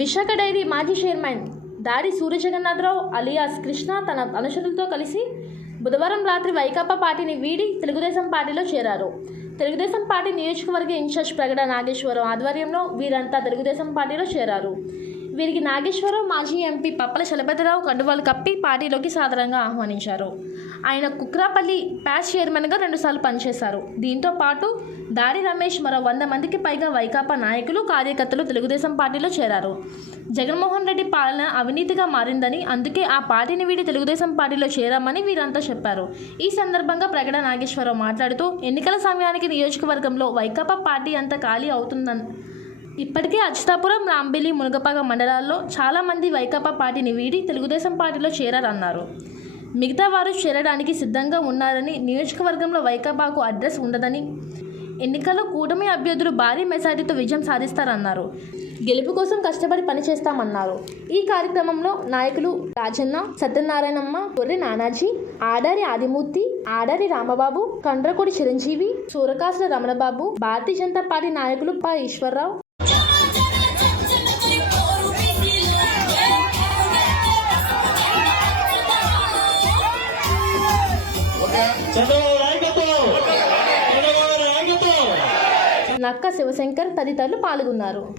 Visakha dairy మాజీ chairman దాడి సూర్యజగన్నాథరావు alias Krishna తన అనుచరులతో కలిసి బుధవారం రాత్రి వైకాపా పార్టీని వీడి తెలుగుదేశం పార్టీలో చేరారు. తెలుగుదేశం పార్టీ నియోజకవర్గ ఇన్ఛార్జ్ ప్రగడ నాగేశ్వరం ఆధ్వర్యంలో వీరంతా తెలుగుదేశం పార్టీలో చేరారు. వీరికి నాగేశ్వరరావు మాజీ ఎంపీ పప్పల చలపతిరావు కండువాలు కప్పి పార్టీలోకి సాధారణంగా ఆహ్వానించారు. ఆయన కుక్రాపల్లి ప్యాస్ చైర్మన్గా రెండుసార్లు పనిచేశారు. దీంతో పాటు దాడి రమేష్ మరో వంద మందికి పైగా వైకాపా నాయకులు కార్యకర్తలు తెలుగుదేశం పార్టీలో చేరారు. జగన్మోహన్ రెడ్డి పాలన అవినీతిగా మారిందని అందుకే ఆ పార్టీని వీడి తెలుగుదేశం పార్టీలో చేరామని వీరంతా చెప్పారు. ఈ సందర్భంగా ప్రగడ నాగేశ్వరరావు మాట్లాడుతూ ఎన్నికల సమయానికి నియోజకవర్గంలో వైకాపా పార్టీ అంతా ఖాళీ అవుతుందని ఇప్పటికే అచ్యుతాపురం రాంబిలి మునగపాక మండలాల్లో చాలామంది వైకాపా పార్టీని వీడి తెలుగుదేశం పార్టీలో చేరారన్నారు. మిగతా వారు చేరడానికి సిద్ధంగా ఉన్నారని నియోజకవర్గంలో వైకాపాకు అడ్రస్ ఉండదని ఎన్నికల్లో కూటమి అభ్యర్థులు భారీ మెజార్టీతో విజయం సాధిస్తారన్నారు. గెలుపు కోసం కష్టపడి పనిచేస్తామన్నారు. ఈ కార్యక్రమంలో నాయకులు రాజన్న సత్యనారాయణమ్మ గొర్రె నానాజీ ఆడారి ఆదిమూర్తి ఆడారి రామబాబు కండ్రకొడి చిరంజీవి సూరకాసుల రమణబాబు భారతీయ జనతా పార్టీ నాయకులు పా ఈశ్వరరావు చంద్రబాబు నాయకత్వం! నక్క శివశంకర్ తదితరులు పాల్గొన్నారు.